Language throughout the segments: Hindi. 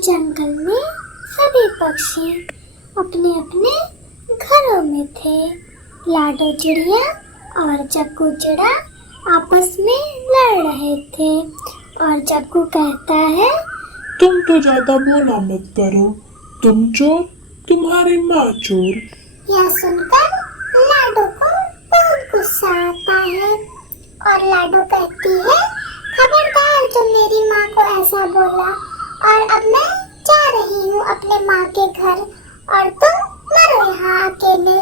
जंगल में सभी पक्षी अपने अपने घरों में थे। लाडो चिड़िया और जग्गू चिड़ा आपस में लड़ रहे थे और जग्गू कहता है, तुम तो ज्यादा बोला मत करो, तुम चोर, तुम्हारी माँ चोर। यह सुनकर लाडो को बहुत गुस्सा आता है और लाडो कहती है, खबरदार जो मेरी माँ को ऐसा बोला, और अब मैं जा रही हूँ अपने माँ के घर और तुम मरो यहाँ अकेले।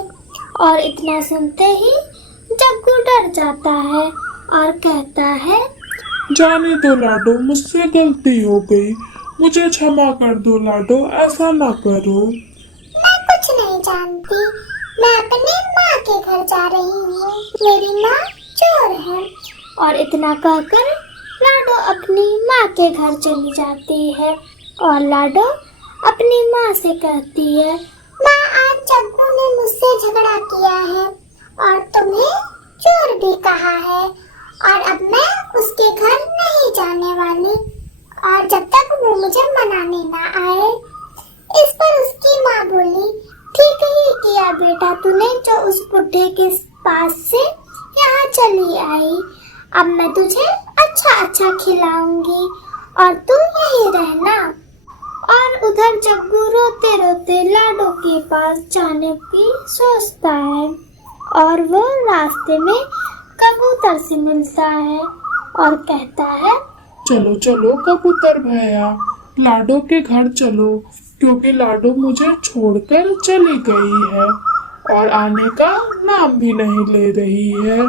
और इतना सुनते ही जग्गू डर जाता है और कहता है, जाने दो लाडो, मुझसे गलती हो गई, मुझे क्षमा कर दो लाडो, ऐसा ना करो। मैं कुछ नहीं जानती, मैं अपने माँ के घर जा रही हूँ, मेरी माँ चोर है। और इतना कहकर लाडो अपनी माँ के घर चली जाती है और लाडो अपनी माँ से कहती है, माँ आज जग्गू ने मुझसे झगड़ा किया है और तुम्हें चोर भी कहा है और अब मैं उसके घर नहीं जाने वाली और जब तक वो मुझे मनाने ना आए। इस पर उसकी माँ बोली, ठीक ही किया बेटा तूने जो उस बुढ़े के पास से यहाँ चली आई, अब मैं तुझे अच्छा अच्छा खिलाऊंगी और तू यहीं रहना। और उधर जग्गू रोते रोते लाडो के पास जाने की सोचता है और वो रास्ते में कबूतर से मिलता है और कहता है, चलो चलो कबूतर भैया, लाडो के घर चलो, क्योंकि लाडो मुझे छोड़कर चली गई है और आने का नाम भी नहीं ले रही है।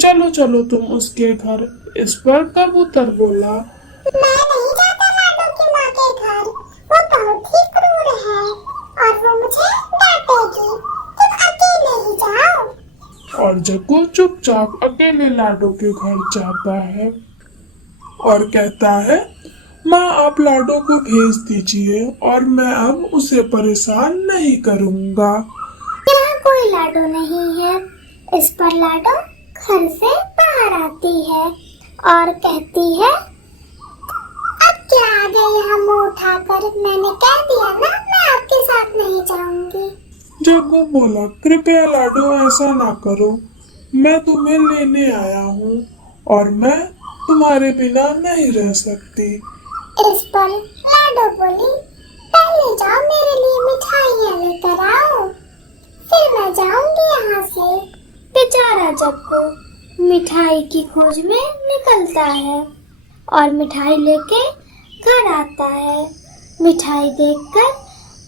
चलो चलो तुम उसके घर। इस पर कबूतर बोला, मैं नहीं जाता लाडो की माँ के घर, वो बहुत ही क्रूर है और वो मुझे डांटेगी, तुम अकेले ही जाओ। और जग्गू चुपचाप अकेले लाडो के घर जाता है और कहता है, माँ आप लाडो को भेज दीजिए और मैं अब उसे परेशान नहीं करूँगा। यहाँ कोई लाडो नहीं है। इस पर लाडो घर से बाहर आती है और कहती है, अब क्या आ गए यहाँ मुँह उठाकर, मैंने कह दिया ना मैं आपके साथ नहीं जाऊंगी। जग्गू बोला, कृपया लाडो ऐसा ना करो, मैं तुम्हें लेने आया हूँ और मैं तुम्हारे बिना नहीं रह सकती। इस पर लाडो बोली, पहले जाओ मेरे लिए मिठाइयाँ लेकर आओ, फिर मैं जाऊंगी यहाँ से। बेचारा जग्गू मिठाई की खोज में निकलता है और मिठाई लेके घर आता है। मिठाई देखकर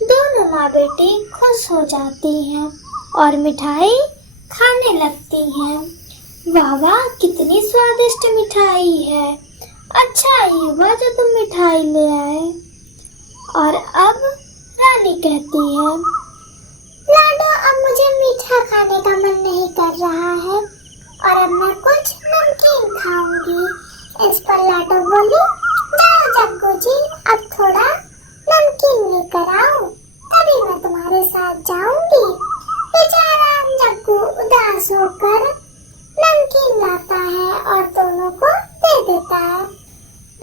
दोनों माँ बेटी खुश हो जाती हैं और मिठाई खाने लगती हैं। वाह वाह कितनी स्वादिष्ट मिठाई है, अच्छा ही हुआ जो तुम मिठाई ले आए। और अब रानी कहती है, लाडो अब मुझे मीठा खाने का मन नहीं कर रहा है और अब मैं कुछ नमकीन खाऊंगी। इस पर लाडो बोली, जाओ जग्गू जी अब थोड़ा नमकीन लेकर आओ, तभी मैं तुम्हारे साथ जाऊंगी। बेचारा जग्गू उदास होकर नमकीन लाता है और दोनों को दे देता है।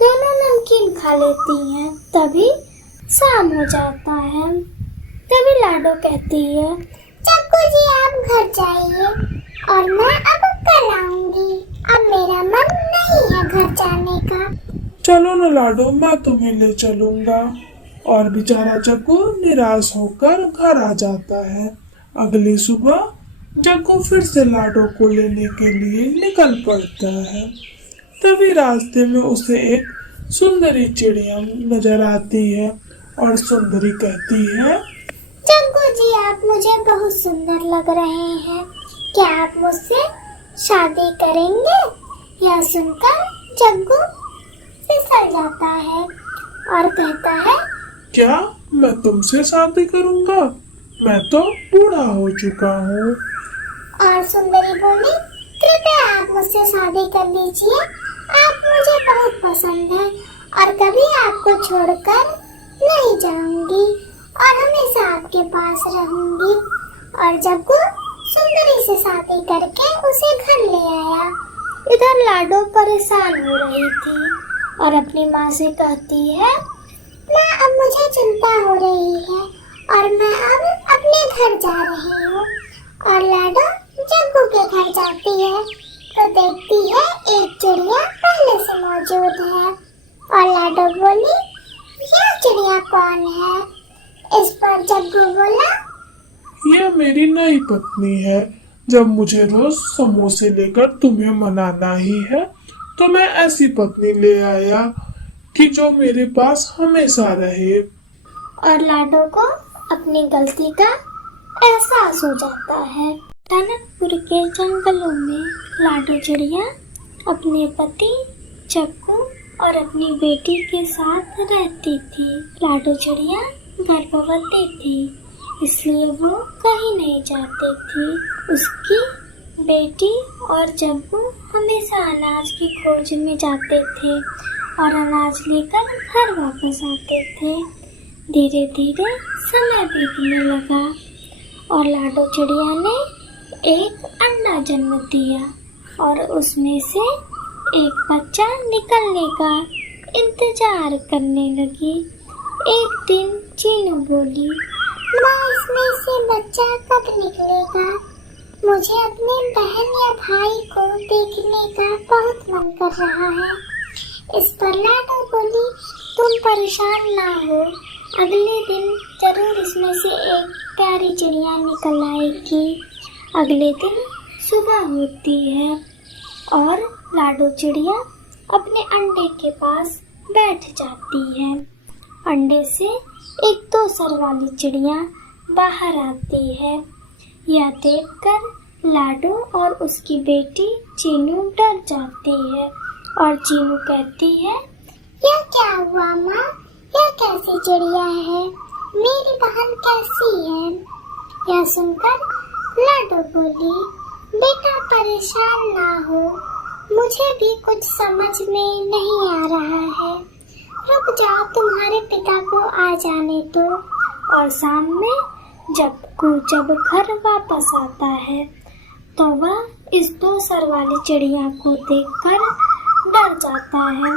दोनों नमकीन खा लेती हैं, तभी शाम हो जाता है। तभी लाडो कहती है, जग्गू जी आप घर जाइए और मैं अब कल आऊंगी, अब मेरा मन नहीं है घर जाने का। चलो न लाडो, मैं तुम्हें ले चलूंगा। और बेचारा जग्गू निराश होकर घर आ जाता है। अगली सुबह जग्गू फिर से लाडो को लेने के लिए निकल पड़ता है। तभी रास्ते में उसे एक सुंदरी चिड़िया नजर आती है और सुंदरी कहती है, जग्गू जी आप मुझे बहुत सुंदर लग रहे हैं, क्या आप मुझसे शादी करेंगे? यह सुनकर जग्गू फिसल जाता है और कहता है, क्या मैं तुमसे शादी करूंगा? मैं तो बूढ़ा हो चुका हूँ। और सुंदरी बोली, कृपया आप मुझसे शादी कर लीजिए, आप मुझे बहुत पसंद है और कभी आपको छोड़कर नहीं जाऊंगी और हमेशा आपके पास रहूंगी। और जग्गू सुंदरी से शादी करके उसे घर ले आया। इधर लाडो परेशान हो रही थी और अपनी माँ से कहती है, माँ अब मुझे चिंता हो रही है और मैं अब अपने घर जा रही हूँ। और लाडो जग्गू के घर जाती है तो देखती है एक चिड़िया पहले से मौजूद है। और लाडो बोली, यह चिड़िया कौन है? इस पर जग्गू बोला, ये मेरी नई पत्नी है। जब मुझे रोज समोसे लेकर तुम्हें मनाना ही है तो मैं ऐसी पत्नी ले आया कि जो मेरे पास हमेशा रहे। और लाडो को अपनी गलती का एहसास हो जाता है। टनकपुर के जंगलों में लाडो चिड़िया अपने पति जग्गू और अपनी बेटी के साथ रहती थी। लाडो चिड़िया गर्भवती थी, इसलिए वो कहीं नहीं जाती थी। उसकी बेटी और जग्गू हमेशा अनाज की खोज में जाते थे और अनाज लेकर घर वापस आते थे। धीरे धीरे समय बीतने लगा और लाडो चिड़िया ने एक अंडा जन्म दिया और उसमें से एक बच्चा निकलने का इंतजार करने लगी। एक दिन चीनू बोली, माँ, इसमें से बच्चा कब निकलेगा? मुझे अपने बहन या भाई को देखने का बहुत मन कर रहा है। इस पर लाडो बोली, तुम परेशान ना हो, अगले दिन जरूर इसमें से एक प्यारी चिड़िया निकल आएगी। अगले दिन सुबह होती है और लाडो चिड़िया अपने अंडे के पास बैठ जाती है। अंडे से एक 2 सर वाली चिड़िया बाहर आती है। यह देखकर लाडो और उसकी बेटी चीनू डर जाती है और चीनू कहती है, यह क्या हुआ माँ? यह कैसी चिड़िया है? मेरी बहन कैसी है? यह सुनकर लाडो बोली, बेटा परेशान ना हो, मुझे भी कुछ समझ में नहीं आ रहा है। रुक जाओ, तुम्हारे पिता को आ जाने दो। और शाम में जब घर वापस आता है तो वह इस 2 सर वाली चिड़िया को देखकर डर जाता है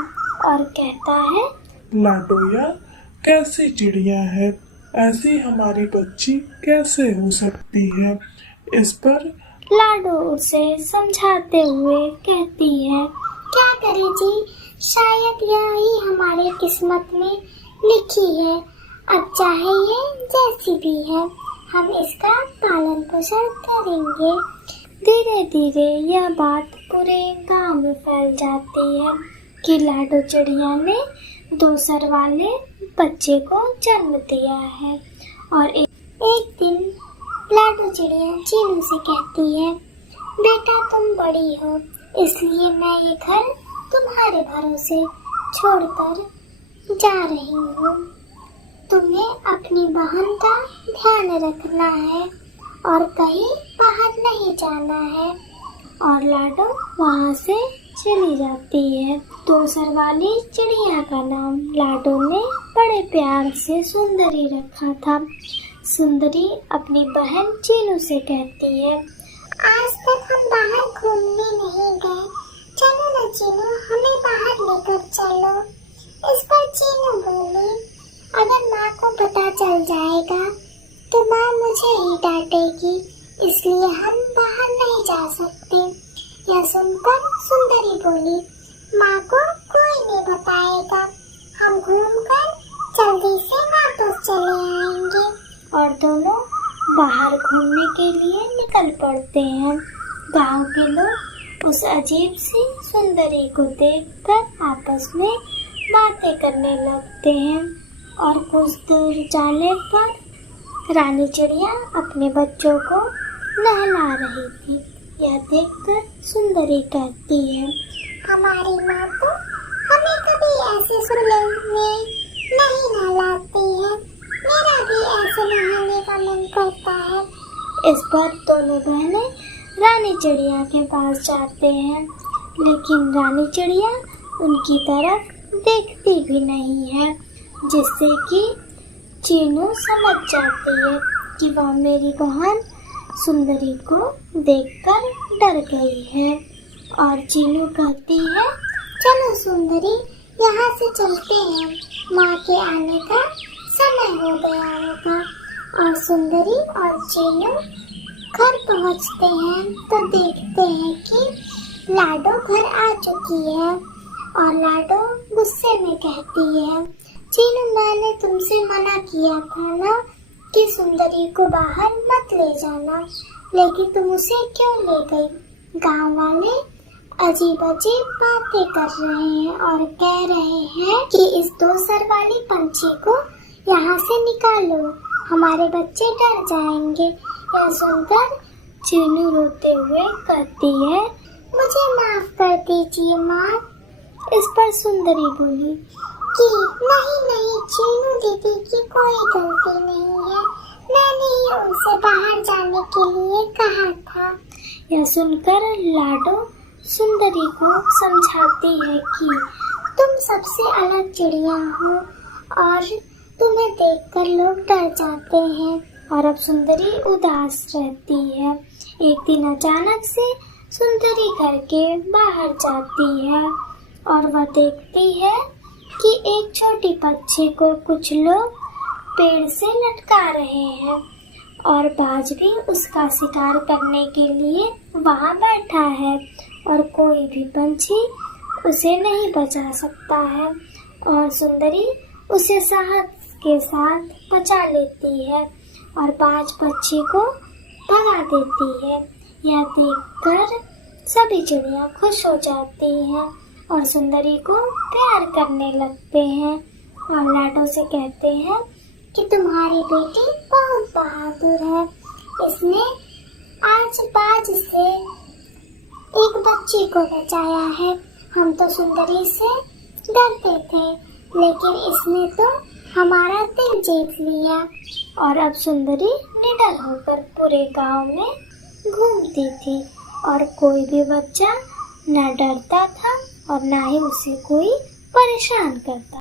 और कहता है, लाडो यह कैसी चिड़िया है? ऐसी हमारी बच्ची कैसे हो सकती है? इस पर लाडो उसे समझाते हुए कहती है, क्या करे जी, शायद यही हमारे किस्मत में लिखी है। अब चाहे ये जैसी भी है, हम इसका पालन पोषण करेंगे। धीरे धीरे यह बात पूरे गांव में फैल जाती है कि लाडो चिड़िया ने 2 सर वाले बच्चे को जन्म दिया है। और एक दिन लाडो चिड़िया चीनू से कहती है, बेटा तुम बड़ी हो, इसलिए मैं ये घर तुम्हारे भरोसे छोड़कर जा रही हूँ। तुम्हें अपनी बहन का ध्यान रखना है और कहीं बाहर नहीं जाना है। और लाडो वहाँ से चली जाती है। 2 सर वाली चिड़िया का नाम लाडो ने बड़े प्यार से सुंदरी रखा था। सुंदरी अपनी बहन चीनू से कहती है, आज तक हम बाहर घूमने नहीं गए, चलो ना चीनू, हमें बाहर लेकर चलो। इस पर चीनू बोली, अगर माँ को पता चल जाएगा तो माँ मुझे ही डांटेगी, इसलिए हम बाहर नहीं जा सकते। यह सुनकर सुंदरी बोली, माँ को कोई नहीं बताएगा, हम घूमकर जल्दी से वापस चले आएंगे। और दोनों बाहर घूमने के लिए निकल पड़ते हैं। गांव के लोग उस अजीब सी सुंदरी को देखकर आपस में बातें करने लगते हैं। और कुछ दूर जाने पर रानी चिड़िया अपने बच्चों को नहला रही थी। यह देखकर सुंदरी कहती है, हमारी माँ तो हमें कभी ऐसे सुलह में नहीं नहलाती है, मेरा भी ऐसे नहाने का मन करता है। इस पर दोनों बहनें रानी चिड़िया के पास जाते हैं, लेकिन रानी चिड़िया उनकी तरफ देखती भी नहीं है, जिससे कि चीनू समझ जाती है कि वह मेरी बहन सुंदरी को देखकर डर गई है। और चीनू कहती है, चलो सुंदरी, यहाँ से चलते हैं, माँ के आने का समय हो गया होगा। और सुंदरी और चीनू घर पहुँचते हैं तो देखते हैं कि लाडो घर आ चुकी है। और लाडो गुस्से में कहती है, चीनू मैंने तुमसे मना किया था ना कि सुंदरी को बाहर मत ले जाना, लेकिन तुम उसे क्यों ले गई? गांव वाले अजीब अजीब बातें कर रहे हैं और कह रहे हैं कि इस 2 सर वाली पंछी को यहाँ से निकालो, हमारे बच्चे डर जाएंगे। यह सुनकर चीनू रोते हुए कहती है, मुझे माफ कर दीजिए माँ। इस पर सुंदरी बोली कि नहीं चीनू दीदी की कोई गलती नहीं है, मैंने ही उनसे बाहर जाने के लिए कहा था। यह सुनकर लाडो सुंदरी को समझाती है कि तुम सबसे अलग चिड़िया हो और तुम्हें देखकर लोग डर जाते हैं। और अब सुंदरी उदास रहती है। एक दिन अचानक से सुंदरी घर के बाहर जाती है और वह देखती है कि एक छोटी पक्षी को कुछ लोग पेड़ से लटका रहे हैं और बाज भी उसका शिकार करने के लिए वहां बैठा है और कोई भी पंछी उसे नहीं बचा सकता है। और सुंदरी उसे साहस के साथ बचा लेती है और बाज पक्षी को भगा देती है। यह देखकर सभी चिड़िया खुश हो जाती हैं और सुंदरी को प्यार करने लगते हैं और लाडो से कहते हैं कि तुम्हारी बेटी बहुत बहादुर है, इसने आज बाज से एक बच्ची को बचाया है। हम तो सुंदरी से डरते थे, लेकिन इसने तो हमारा दिल जीत लिया। और अब सुंदरी निडर होकर पूरे गांव में घूमती थी और कोई भी बच्चा न डरता था और ना ही उसे कोई परेशान करता।